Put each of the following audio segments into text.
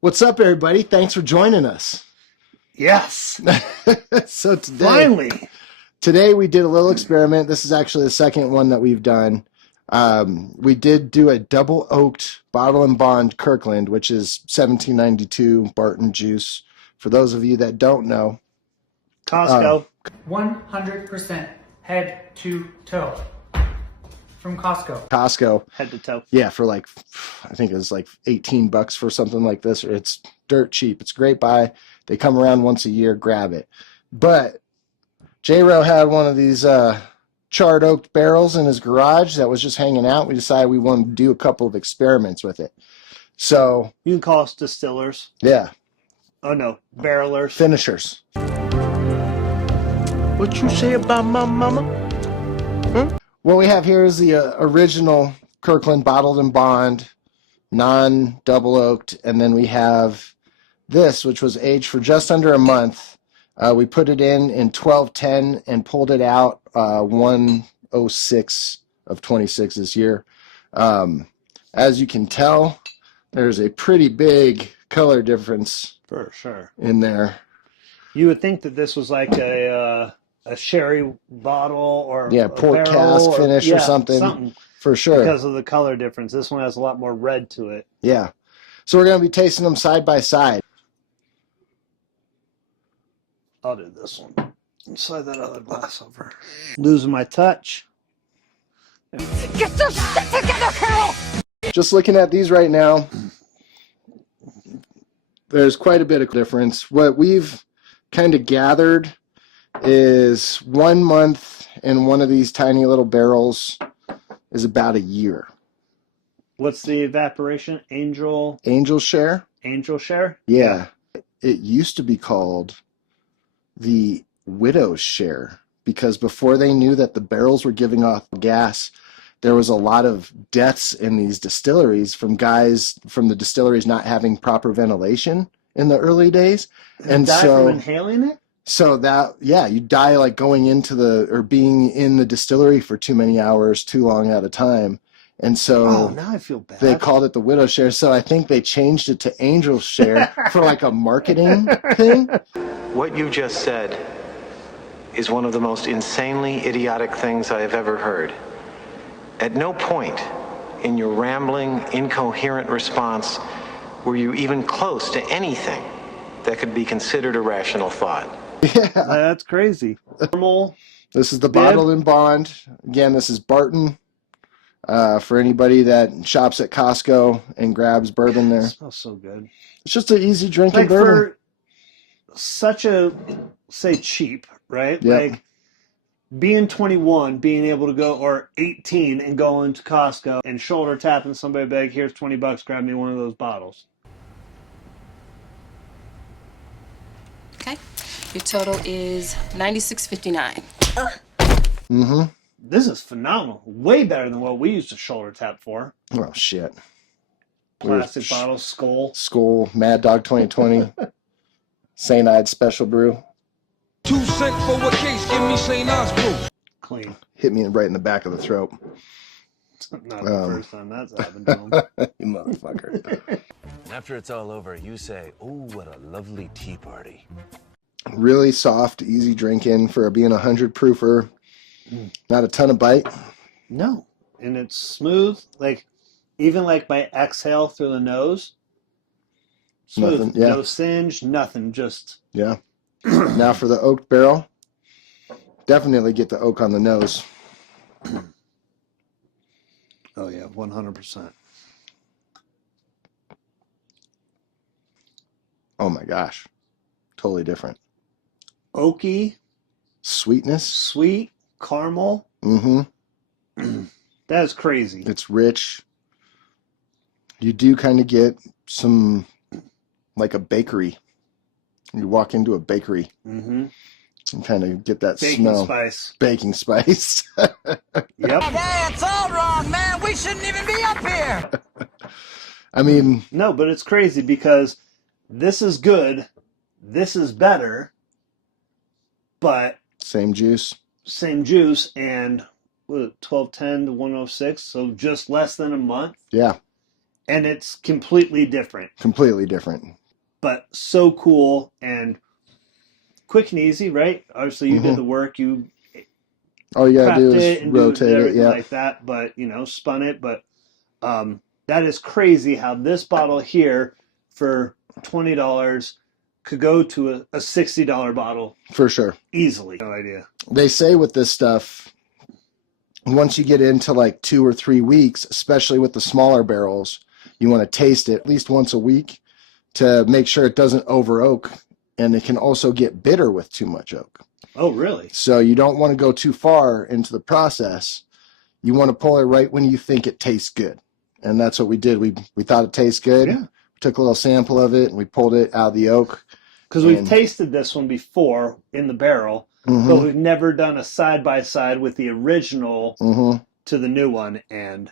What's up, everybody? Thanks for joining us. Yes. So Finally. we did a little experiment. This is actually the second one that we've done. We did do a double oaked bottle and bond Kirkland, which is 1792 Barton juice. For those of you that don't know, Costco. 100% head to toe from Costco. Costco. Head to toe. Yeah, for like, I think it was like $18 for something like this. It's dirt cheap. It's a great buy. They come around once a year, grab it. But J-Ro had one of these charred oak barrels in his garage that was just hanging out. We decided we wanted to do a couple of experiments with it. So You can call us distillers. yeah, Oh no, barrelers. finishers. What you say about my mama? What we have here is the original Kirkland Bottled-in-Bond, non-double oaked, and then we have this, which was aged for just under a month. We put it in 1210 and pulled it out 106 of 26 this year. As you can tell, there's a pretty big color difference For sure. in there. You would think that this was like a sherry bottle or Yeah, a port barrel cask finish or something. Something For sure. because of the color difference. This one has a lot more red to it. Yeah. So we're going to be tasting them side by side. I'll do this one. Slide that other glass over. Losing my touch. Get your shit together, Carol! Just looking at these right now, there's quite a bit of difference. What we've kind of gathered is 1 month in one of these tiny little barrels is about a year. What's the evaporation? Angel Share? share? Yeah. It used to be called the widow's share because before they knew that the barrels were giving off gas, there was a lot of deaths in these distilleries from guys from the distilleries not having proper ventilation in the early days. And Die so from inhaling it? So that, yeah, you die like going into or being in the distillery for too many hours, too long at a time. And so Oh, now I feel bad. they called it the widow share. So I think they changed it to angel share for like a marketing thing. What you just said is one of the most insanely idiotic things I have ever heard. At no point in your rambling, incoherent response were you even close to anything that could be considered a rational thought. Yeah. That's crazy. Normal. This is the Bib. bottle and bond. Again, this is Barton. For anybody that shops at Costco and grabs bourbon there. It smells so good. It's just an easy drinking Like bourbon. for such a, say, cheap, right? Yeah. Like being 21, being able to go, or 18 and go into Costco and shoulder tapping somebody bag, here's $20, grab me one of those bottles. Okay. Your total is $96.59. Mm-hmm. This is phenomenal. Way better than what we used to shoulder tap for. Oh, shit. Plastic bottle, skull. Skull, Mad Dog 2020, St. Ides Special Brew. 2 cents for a case, give me St. Ides brew. Clean. Hit me right in the back of the throat. Not the first time that's happened to him. You motherfucker. After it's all over, you say, "Oh, what a lovely tea party." Really soft, easy drinking for being 100 proofer. Not a ton of bite. No. And it's smooth. Like, even like my exhale through the nose. Smooth. Nothing, yeah. No singe, nothing. Just. Yeah. Now for the oak barrel. Definitely get the oak on the nose. Oh, yeah, 100%. Oh my gosh. Totally different. Oaky, Sweetness. sweet, caramel. Mm-hmm. That is crazy. It's rich. You do kind of get some, like a bakery. You walk into a bakery Mm-hmm. and kind of get that Baking smell. spice. Baking spice. Yep. Hey, it's all wrong, man. We shouldn't even be up here. I mean, No, but it's crazy because this is good. This is better. But same juice. same juice and what, 1210 to 106, so just less than a month. Yeah. and it's completely different. Completely different. But so cool and quick and easy, right? Obviously, you did the work. You All you gotta do prepped it is and rotate do it. everything Yeah. like that, but, spun it. But that is crazy how this bottle here for $20 could go to a $60 bottle For sure. easily. No idea. They say with this stuff, once you get into like 2 or 3 weeks, especially with the smaller barrels, you want to taste it at least once a week to make sure it doesn't over oak, and it can also get bitter with too much oak. Oh, really? So you don't want to go too far into the process. You want to pull it right when you think it tastes good. And that's what we did. We thought it tastes good. Yeah. We took a little sample of it and we pulled it out of the oak. Because we've tasted this one before in the barrel, but we've never done a side-by-side with the original to the new one. And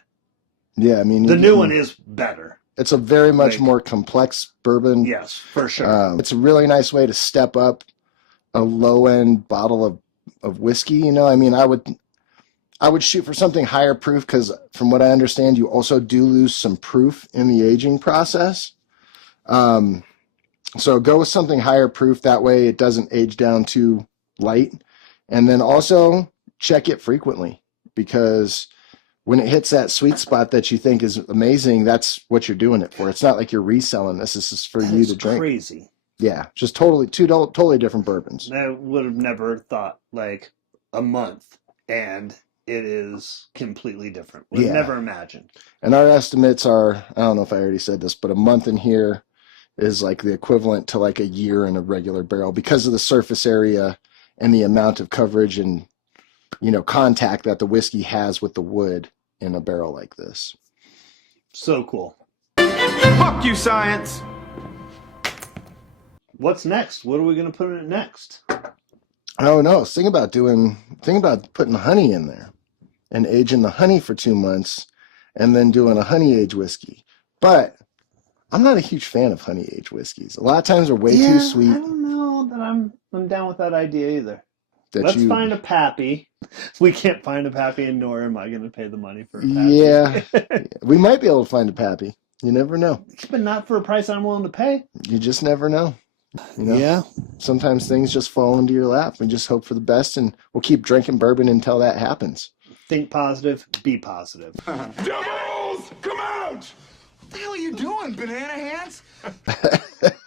yeah, I mean, the new one is better. It's a very much more complex bourbon. Yes, for sure. It's a really nice way to step up a low-end bottle of whiskey. I mean, I would shoot for something higher proof because from what I understand, you also do lose some proof in the aging process. So go with something higher proof. That way it doesn't age down too light. And then also check it frequently, because when it hits that sweet spot that you think is amazing, that's what you're doing it for. It's not like you're reselling this. This is for you to drink. Crazy. Yeah, just totally different bourbons. I would have never thought like a month, and it is completely different. Would have never imagined. And our estimates are, I don't know if I already said this, but a month in here is like the equivalent to like a year in a regular barrel because of the surface area and the amount of coverage and, contact that the whiskey has with the wood in a barrel like this. So cool. Fuck you, science! What's next? What are we going to put in it next? Oh no, think about putting honey in there and aging the honey for 2 months and then doing a honey aged whiskey. But I'm not a huge fan of honey aged whiskeys. A lot of times they're way too sweet. I don't know that I'm down with that idea either. Let's find a pappy. We can't find a pappy, and nor am I going to pay the money for a pappy. Yeah, we might be able to find a pappy. You never know. But not for a price I'm willing to pay. You just never know. Yeah. Sometimes things just fall into your lap and just hope for the best, and we'll keep drinking bourbon until that happens. Think positive, be positive. Devils, come out! What the hell are you doing, banana hands?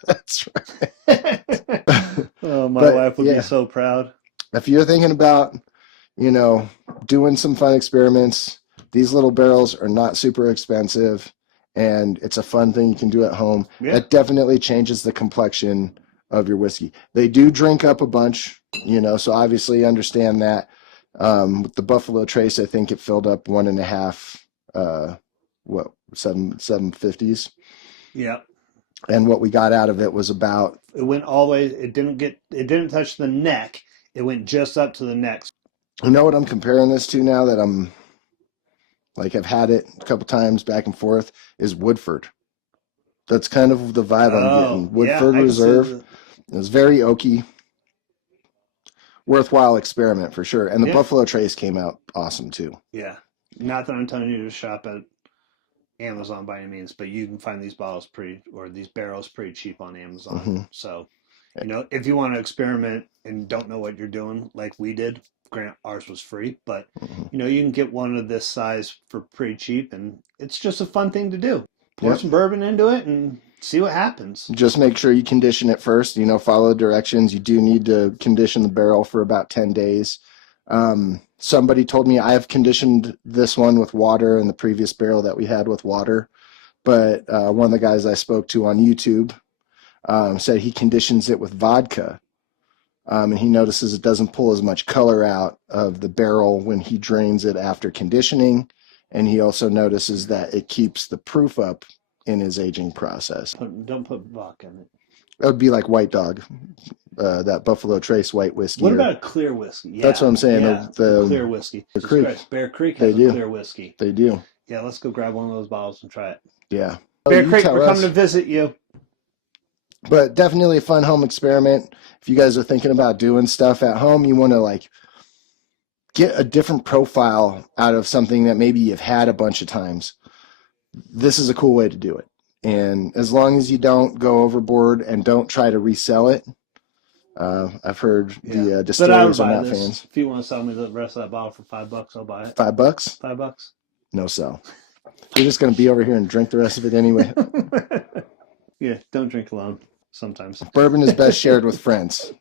That's right. Oh, my wife would be so proud. If you're thinking about, doing some fun experiments, these little barrels are not super expensive, and it's a fun thing you can do at home. Yeah. That definitely changes the complexion of your whiskey. They do drink up a bunch, so obviously you understand that. With the Buffalo Trace, I think it filled up 1.5, 750s. Yeah. And what we got out of it was about... It went all the way, it didn't touch the neck. It went just up to the neck. You know what I'm comparing this to now that I've had it a couple times back and forth, is Woodford. That's kind of the vibe I'm getting. Woodford Reserve. It's very oaky. Worthwhile experiment for sure. And the Buffalo Trace came out awesome too. Yeah. Not that I'm telling you to shop at Amazon by any means, but you can find these these barrels pretty cheap on Amazon. Mm-hmm. So, if you want to experiment and don't know what you're doing, like we did, grant ours was free, but you can get one of this size for pretty cheap, and it's just a fun thing to do. Pour some bourbon into it and see what happens. Just make sure you condition it first. Follow the directions. You do need to condition the barrel for about 10 days. Somebody told me I have conditioned this one with water and the previous barrel that we had with water. But one of the guys I spoke to on YouTube said he conditions it with vodka. And he notices it doesn't pull as much color out of the barrel when he drains it after conditioning. And he also notices that it keeps the proof up in his aging process. Don't put vodka in it. That would be like White Dog, that Buffalo Trace white whiskey. What about a clear whiskey? Yeah, that's what I'm saying. Yeah, the clear whiskey. Bear Creek has a clear whiskey. They do. Yeah, let's go grab one of those bottles and try it. Yeah. Bear Creek, we're coming to visit you. But definitely a fun home experiment. If you guys are thinking about doing stuff at home, you want to get a different profile out of something that maybe you've had a bunch of times. this is a cool way to do it. And as long as you don't go overboard and don't try to resell it, I've heard the distillers are not fans. If you want to sell me the rest of that bottle for $5, I'll buy it. $5? $5? No sell. You're just going to be over here and drink the rest of it anyway. Yeah, don't drink alone sometimes. Bourbon is best shared with friends.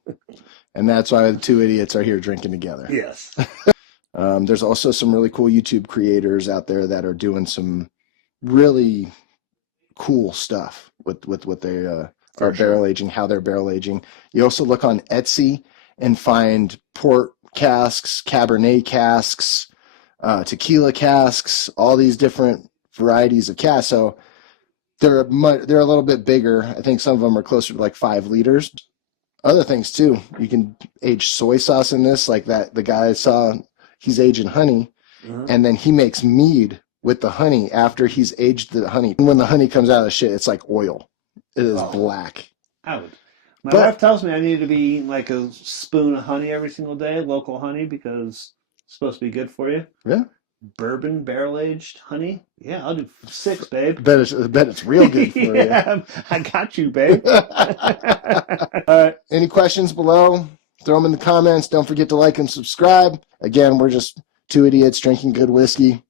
And that's why the two idiots are here drinking together. Yes. There's also some really cool YouTube creators out there that are doing some really cool stuff with what they are barrel aging, how they're barrel aging. You also look on Etsy and find port casks, Cabernet casks, tequila casks, all these different varieties of casks. So they're a little bit bigger. I think some of them are closer to like 5 liters. Other things too, you can age soy sauce in this, like that the guy I saw, he's aging honey, and then he makes mead with the honey after he's aged the honey. And when the honey comes out of the shit, it's like oil. It is black. My wife tells me I need to be eating like a spoon of honey every single day, local honey, because it's supposed to be good for you. Yeah. Bourbon barrel aged honey. Yeah, I'll do 6, babe. I bet it's real good for you. I got you, babe. All right. Any questions below? Throw them in the comments. Don't forget to like and subscribe. Again, we're just two idiots drinking good whiskey,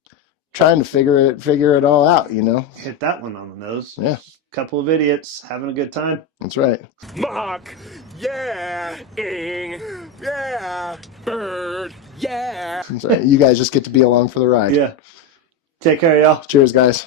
trying to figure it all out, you know. Hit that one on the nose. Yeah. Couple of idiots having a good time. That's right. Mock, yeah, ing, yeah, bird, yeah. That's right. You guys just get to be along for the ride. Yeah. Take care, y'all. Cheers, guys.